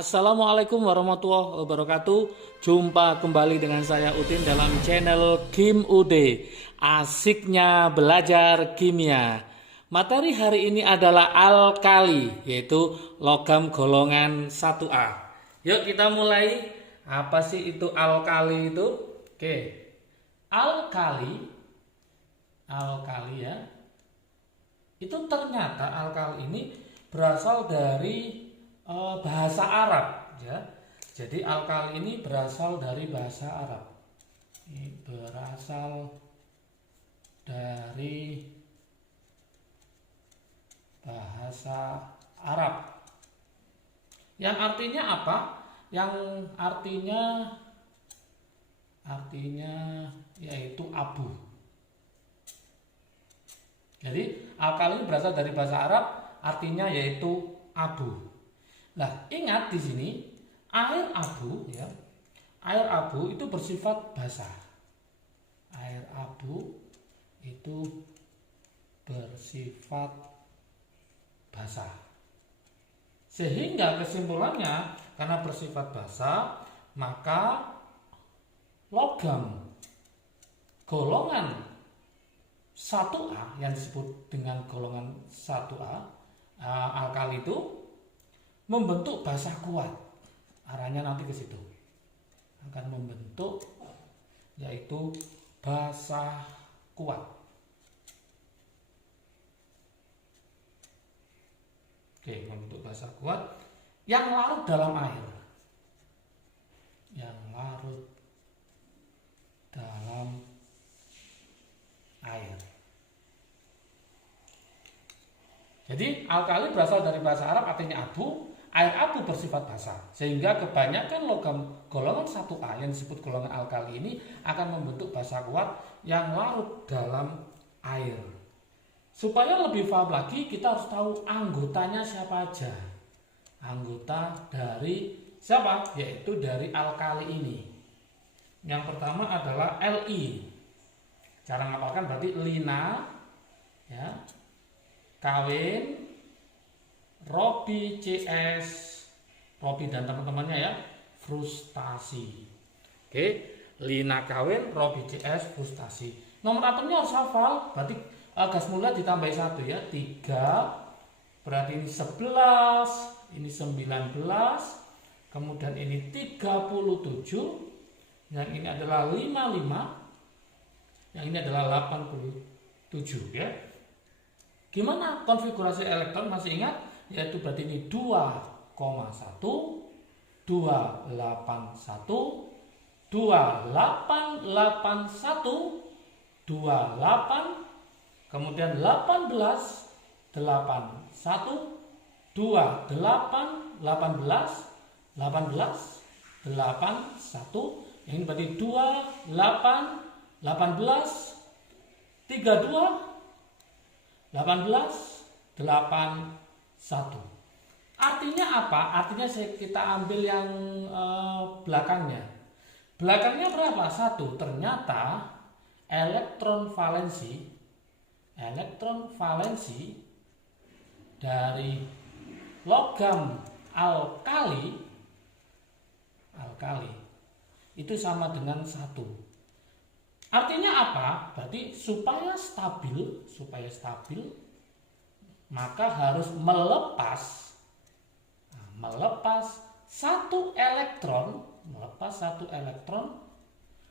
Assalamualaikum warahmatullahi wabarakatuh. Jumpa kembali dengan saya Utin dalam channel Kim UD. Asiknya belajar kimia. Materi hari ini adalah alkali, yaitu logam golongan 1A. Yuk kita mulai. Apa sih itu alkali itu? Oke. Alkali ya. Itu ternyata alkali ini berasal dari bahasa Arab ya. Jadi alkali ini berasal dari bahasa Arab. Ini berasal dari bahasa Arab. Yang artinya apa? Yang artinya yaitu abu. Jadi alkali ini berasal dari bahasa Arab, artinya yaitu abu. Nah, ingat di sini air abu ya. Air abu itu bersifat basah. Air abu itu bersifat basah. Sehingga kesimpulannya karena bersifat basah, maka logam golongan 1A yang disebut dengan golongan 1A alkali itu membentuk basah kuat. Arahnya nanti ke situ. Akan membentuk yaitu basah kuat. Oke, membentuk basah kuat yang larut dalam air. Yang larut dalam air. Jadi alkali berasal dari bahasa Arab artinya abu. Air abu bersifat basah, sehingga kebanyakan logam golongan 1A yang disebut golongan alkali ini akan membentuk basah kuat yang larut dalam air. Supaya lebih paham lagi, kita harus tahu anggotanya siapa aja. Anggota dari siapa? Yaitu dari alkali ini. Yang pertama adalah Li. Cara ngapalkan berarti lina, ya, kawin, Robi CS, Robi dan teman-temannya ya, frustasi. Oke, lina kawin, Robi CS, frustasi. Nomor atomnya harus hafal, berarti gas mulia ditambahi 1 ya, 3, berarti ini 11, ini 19, kemudian ini 37, yang ini adalah 55, yang ini adalah 87 ya. Gimana konfigurasi elektron, masih ingat? Yaitu berarti ini 2,1, 281, 2881, 28, kemudian 18, 81, 28, 18, 18, 81, ini berarti 28, 18, 32, 18, 8, 1. Artinya apa? Artinya kita ambil yang belakangnya. Belakangnya berapa? 1. Ternyata elektron valensi dari logam alkali itu sama dengan 1. Artinya apa? Berarti supaya stabil maka harus melepas satu elektron,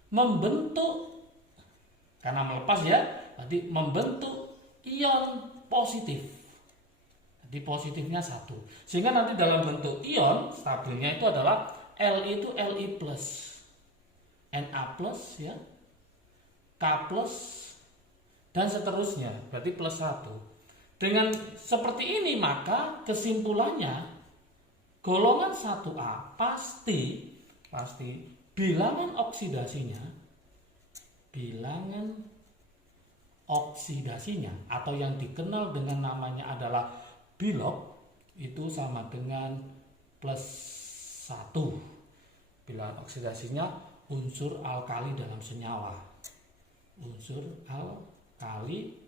membentuk, karena melepas ya, berarti membentuk ion positif. Jadi positifnya 1. Sehingga nanti dalam bentuk ion stabilnya itu adalah Li itu Li plus, Na plus ya, K plus dan seterusnya, berarti plus 1. Dengan seperti ini maka kesimpulannya golongan 1A pasti bilangan oksidasinya atau yang dikenal dengan namanya adalah bilog itu sama dengan plus 1. Bilangan oksidasinya unsur alkali dalam senyawa. Unsur alkali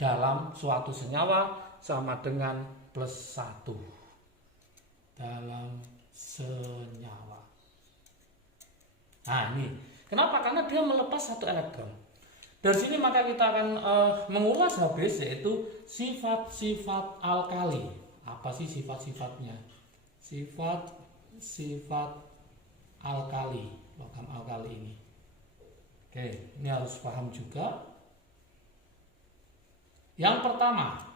dalam suatu senyawa sama dengan plus 1 dalam senyawa. Nah ini, kenapa? Karena dia melepas satu elektron. Dari sini maka kita akan mengulas habis, yaitu sifat-sifat alkali. Apa sih sifat-sifatnya? Sifat-sifat alkali, logam alkali ini. Oke, ini harus paham juga. Yang pertama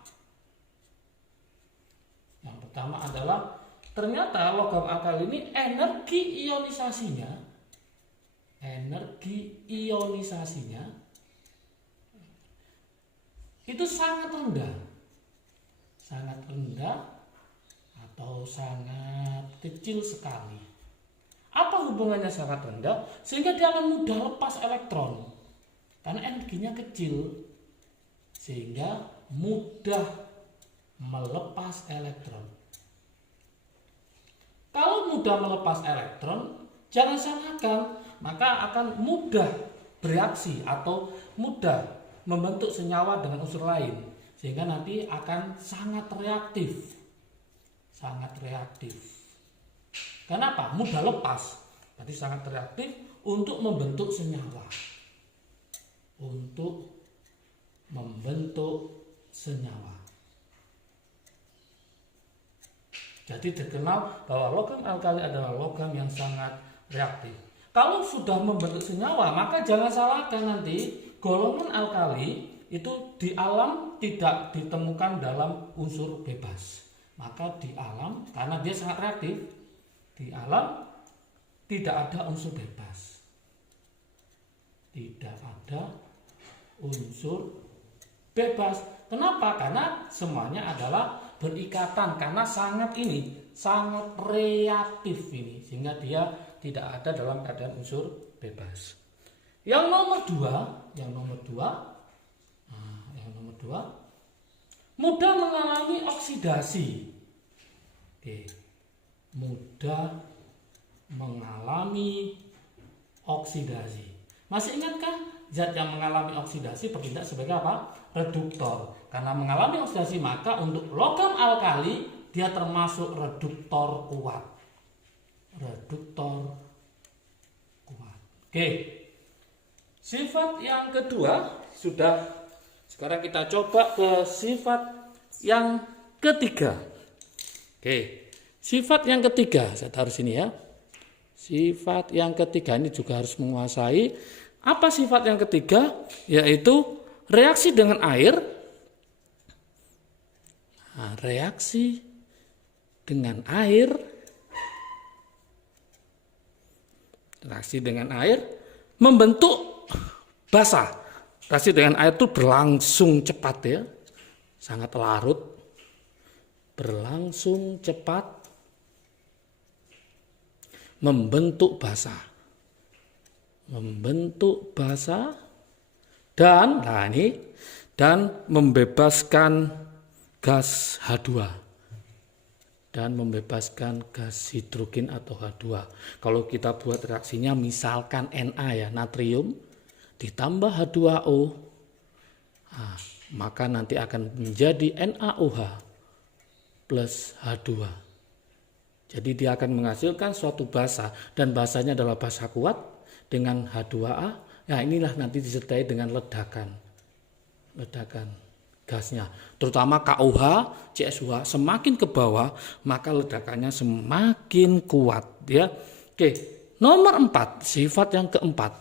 adalah ternyata logam alkali ini energi ionisasinya itu sangat rendah atau sangat kecil sekali. Apa hubungannya sangat rendah? Sehingga dia akan mudah lepas elektron karena energinya kecil, sehingga mudah melepas elektron. Kalau mudah melepas elektron, jangan salahkan, maka akan mudah bereaksi atau mudah membentuk senyawa dengan unsur lain, sehingga nanti akan sangat reaktif. Kenapa? Mudah lepas, berarti sangat reaktif untuk membentuk senyawa. Jadi dikenal bahwa logam alkali adalah logam yang sangat reaktif. Kalau sudah membentuk senyawa, maka jangan salahkan nanti golongan alkali itu di alam tidak ditemukan dalam unsur bebas. Maka di alam, karena dia sangat reaktif, di alam tidak ada unsur bebas. Tidak ada unsur bebas. Kenapa? Karena semuanya adalah berikatan, karena sangat reaktif ini, sehingga dia tidak ada dalam keadaan unsur bebas. Yang nomor dua, mudah mengalami oksidasi. Oke. Mudah mengalami oksidasi. Masih ingatkah zat yang mengalami oksidasi bertindak sebagai apa? Reduktor. Karena mengalami oksidasi, maka untuk logam alkali dia termasuk reduktor kuat. Oke. Sifat yang kedua sudah. Sekarang kita coba ke sifat yang ketiga. Oke. Sifat yang ketiga, saya taruh sini ya. Sifat yang ketiga ini juga harus menguasai. Apa sifat yang ketiga? Yaitu reaksi dengan air. Nah, reaksi dengan air. Reaksi dengan air membentuk basa. Reaksi dengan air itu berlangsung cepat ya. Sangat larut. Berlangsung cepat. Membentuk basa dan membebaskan gas H2 dan membebaskan gas hidrogen atau H2. Kalau kita buat reaksinya misalkan Na ya, natrium ditambah H2O, maka nanti akan menjadi NaOH plus H2. Jadi dia akan menghasilkan suatu basa, dan basanya adalah basa kuat dengan H2A. Nah inilah nanti disertai dengan ledakan gasnya. Terutama KOH, CSOH semakin ke bawah, maka ledakannya semakin kuat ya. Oke, nomor 4, sifat yang keempat.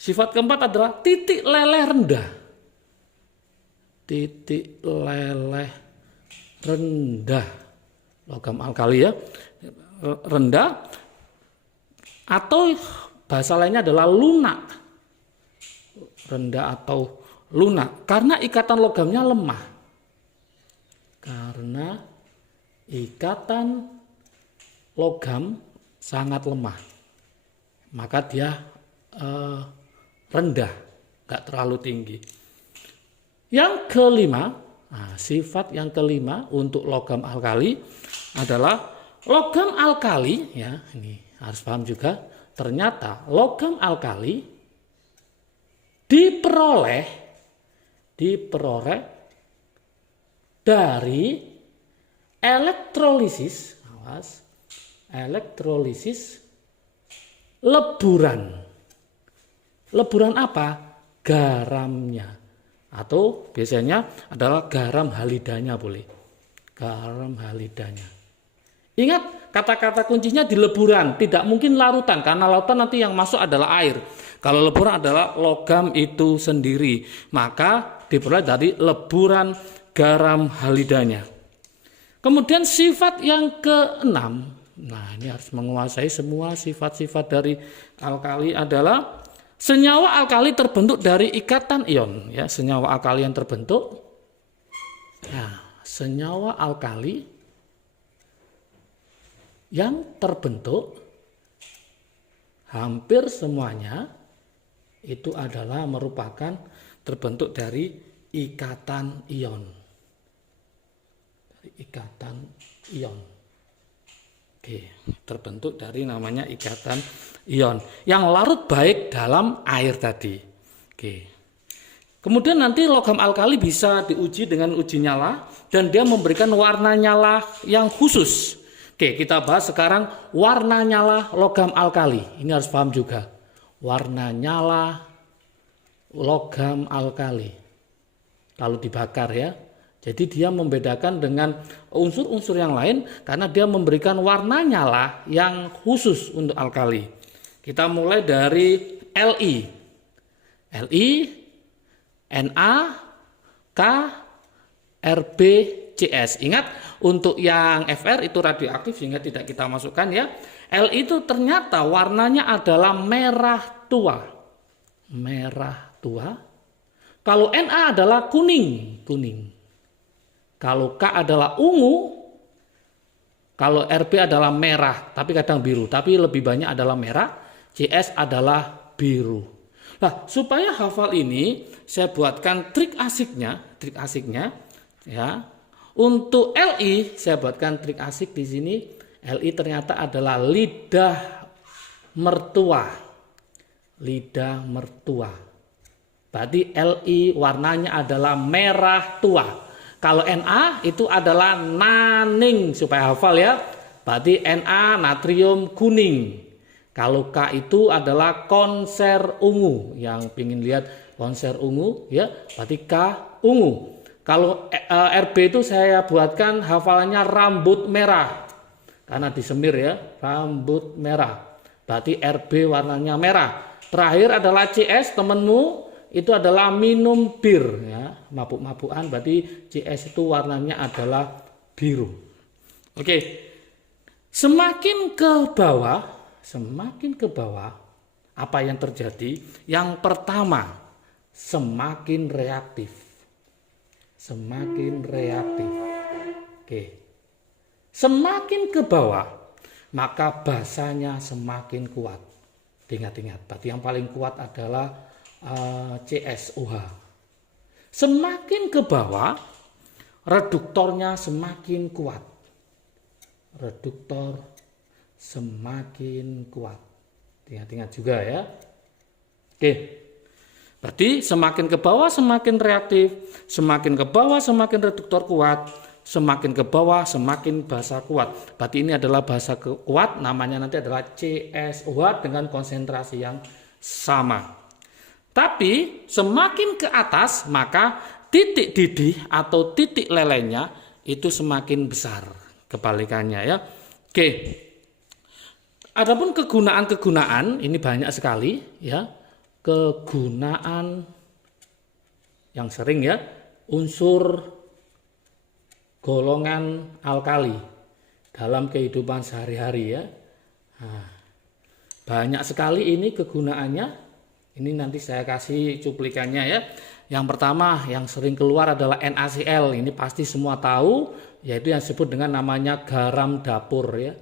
Sifat keempat adalah titik leleh rendah. Titik leleh rendah, logam alkali ya, rendah, atau bahasa lainnya adalah lunak, rendah atau lunak, karena ikatan logamnya lemah, karena ikatan logam sangat lemah, maka dia rendah, nggak terlalu tinggi. Yang kelima, sifat yang kelima untuk logam alkali adalah logam alkali ya, ini harus paham juga. Ternyata logam alkali diperoleh dari elektrolisis, Elektrolisis leburan. Leburan apa? Garamnya. Atau biasanya adalah garam halidanya boleh. Garam halidanya. Ingat kata-kata kuncinya di leburan. Tidak mungkin larutan karena larutan nanti yang masuk adalah air. Kalau leburan adalah logam itu sendiri. Maka diperoleh dari leburan garam halidanya. Kemudian sifat yang keenam. Nah, ini harus menguasai semua sifat-sifat dari alkali adalah senyawa alkali terbentuk dari ikatan ion. Ya, senyawa alkali yang terbentuk. Nah, senyawa alkali yang terbentuk hampir semuanya itu adalah merupakan terbentuk dari ikatan ion. Dari ikatan ion. Oke, terbentuk dari namanya ikatan ion yang larut baik dalam air tadi. Oke. Kemudian nanti logam alkali bisa diuji dengan uji nyala dan dia memberikan warna nyala yang khusus. Oke, kita bahas sekarang warna nyala logam alkali. Ini harus paham juga. Warna nyala logam alkali. Kalau dibakar ya. Jadi dia membedakan dengan unsur-unsur yang lain karena dia memberikan warna nyala yang khusus untuk alkali. Kita mulai dari Li. Li, Na, K, Rb, Cs. Ingat untuk yang Fr itu radioaktif sehingga tidak kita masukkan ya. Li itu ternyata warnanya adalah merah tua. Merah tua. Kalau Na adalah kuning. Kalau K adalah ungu, kalau Rb adalah merah, tapi kadang biru, tapi lebih banyak adalah merah, CS adalah biru. Nah, supaya hafal ini, saya buatkan trik asiknya, ya. Untuk Li, saya buatkan trik asik di sini. Li ternyata adalah lidah mertua. Lidah mertua. Berarti Li warnanya adalah merah tua. Kalau Na itu adalah naning, supaya hafal ya. Berarti Na natrium kuning. Kalau K itu adalah konser ungu. Yang ingin lihat konser ungu ya, berarti K ungu. Kalau Rb itu saya buatkan hafalannya rambut merah. Karena disemir ya, rambut merah. Berarti Rb warnanya merah. Terakhir adalah CS temenmu. Itu adalah minum bir ya, mabuk-mabukan, berarti CS itu warnanya adalah biru. Oke. Semakin ke bawah apa yang terjadi? Yang pertama, semakin reaktif. Oke. Semakin ke bawah, maka basanya semakin kuat. Ingat-ingat, berarti yang paling kuat adalah CSOH. Semakin ke bawah, reduktornya semakin kuat. Reduktor semakin kuat. Ingat-ingat juga ya. Oke. Berarti semakin ke bawah semakin reaktif, semakin ke bawah semakin reduktor kuat, semakin ke bawah semakin basa kuat. Berarti ini adalah basa kuat, namanya nanti adalah CSOH dengan konsentrasi yang sama. Tapi semakin ke atas maka titik didih atau titik lelehnya itu semakin besar. Kebalikannya ya. Oke. Adapun kegunaan-kegunaan ini banyak sekali ya. Kegunaan yang sering ya. Unsur golongan alkali dalam kehidupan sehari-hari ya. Nah, banyak sekali ini kegunaannya. Ini nanti saya kasih cuplikannya ya. Yang pertama yang sering keluar adalah NaCl. Ini pasti semua tahu, yaitu yang disebut dengan namanya garam dapur ya.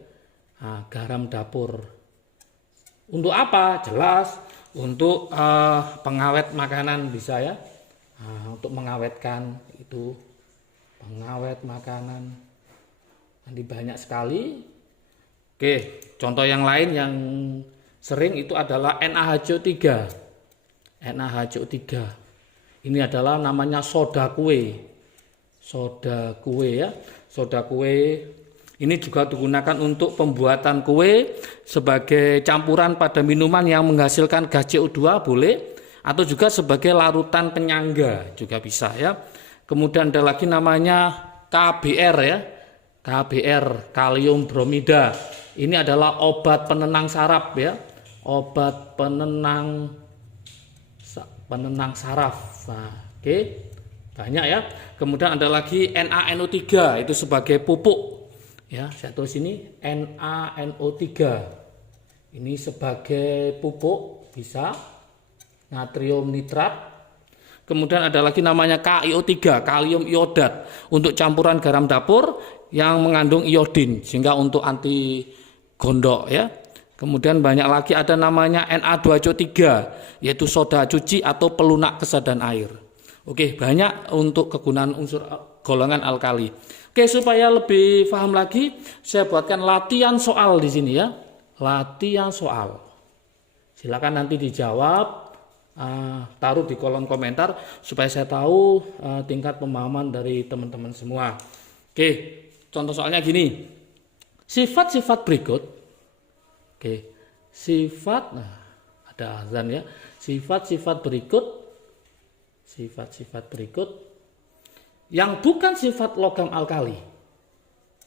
Nah, garam dapur. Untuk apa? Jelas untuk pengawet makanan bisa ya. Nah, untuk mengawetkan itu, pengawet makanan. Nanti banyak sekali. Oke, contoh yang lain yang sering itu adalah NaHCO3. NaHCO3. Ini adalah namanya soda kue. Soda kue ya. Soda kue Ini juga digunakan untuk pembuatan kue sebagai campuran pada minuman yang menghasilkan gas CO2 boleh, atau juga sebagai larutan penyangga juga bisa ya. Kemudian ada lagi namanya KBR ya. KBR, kalium bromida. Ini adalah obat penenang saraf ya. Obat penenang saraf. Nah, oke. Banyak ya. Kemudian ada lagi NaNO3 itu sebagai pupuk. Ya, saya tulis ini NaNO3. Ini sebagai pupuk bisa. Natrium nitrat. Kemudian ada lagi namanya KiO3, kalium iodat, untuk campuran garam dapur yang mengandung iodin sehingga untuk anti gondok ya. Kemudian banyak lagi ada namanya Na2CO3, yaitu soda cuci atau pelunak kesedan air. Oke, banyak untuk kegunaan unsur golongan alkali. Oke, supaya lebih paham lagi, saya buatkan latihan soal di sini ya. Latihan soal. Silakan nanti dijawab, taruh di kolom komentar supaya saya tahu tingkat pemahaman dari teman-teman semua. Oke, contoh soalnya gini. Sifat-sifat berikut. Oke, ada azan ya. Sifat-sifat berikut yang bukan sifat logam alkali,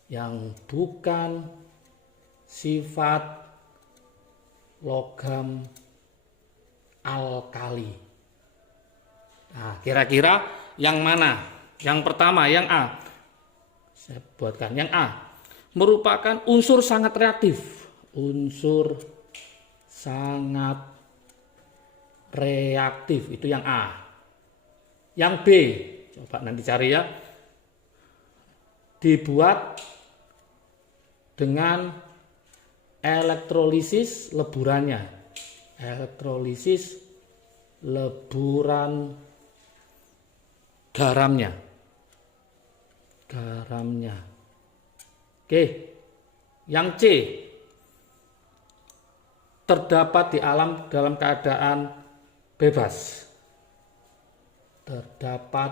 yang bukan sifat logam alkali. Nah, kira-kira yang mana? Yang pertama, yang A. Saya buatkan yang A. Merupakan unsur sangat reaktif. Unsur sangat reaktif itu yang A. Yang B, coba nanti cari ya. Dibuat dengan elektrolisis leburannya. Elektrolisis leburan garamnya. Oke. Yang C, terdapat di alam dalam keadaan bebas. Terdapat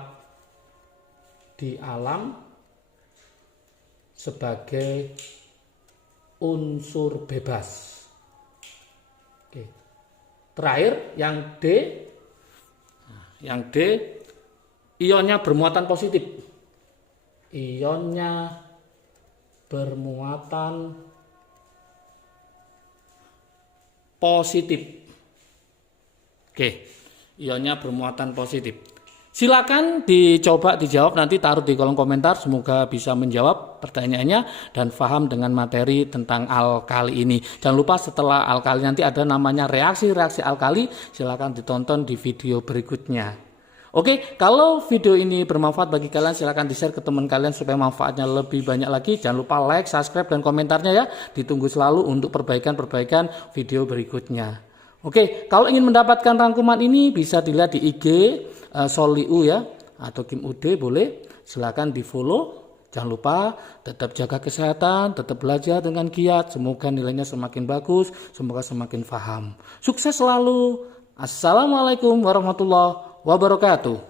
di alam sebagai unsur bebas. Oke. Terakhir yang D. Yang D, ionnya bermuatan positif. Ionnya bermuatan positif. Oke, ionnya bermuatan positif. Silakan dicoba dijawab, nanti taruh di kolom komentar, semoga bisa menjawab pertanyaannya dan paham dengan materi tentang alkali ini. Jangan lupa setelah alkali nanti ada namanya reaksi-reaksi alkali, silakan ditonton di video berikutnya. Oke, kalau video ini bermanfaat bagi kalian silakan di-share ke teman kalian supaya manfaatnya lebih banyak lagi. Jangan lupa like, subscribe dan komentarnya ya. Ditunggu selalu untuk perbaikan-perbaikan video berikutnya. Oke, kalau ingin mendapatkan rangkuman ini bisa dilihat di IG Soliu ya, atau Kim UD boleh. Silakan di follow. Jangan lupa tetap jaga kesehatan, tetap belajar dengan giat. Semoga nilainya semakin bagus, semoga semakin paham. Sukses selalu. Assalamualaikum warahmatullahi wabarakatuh.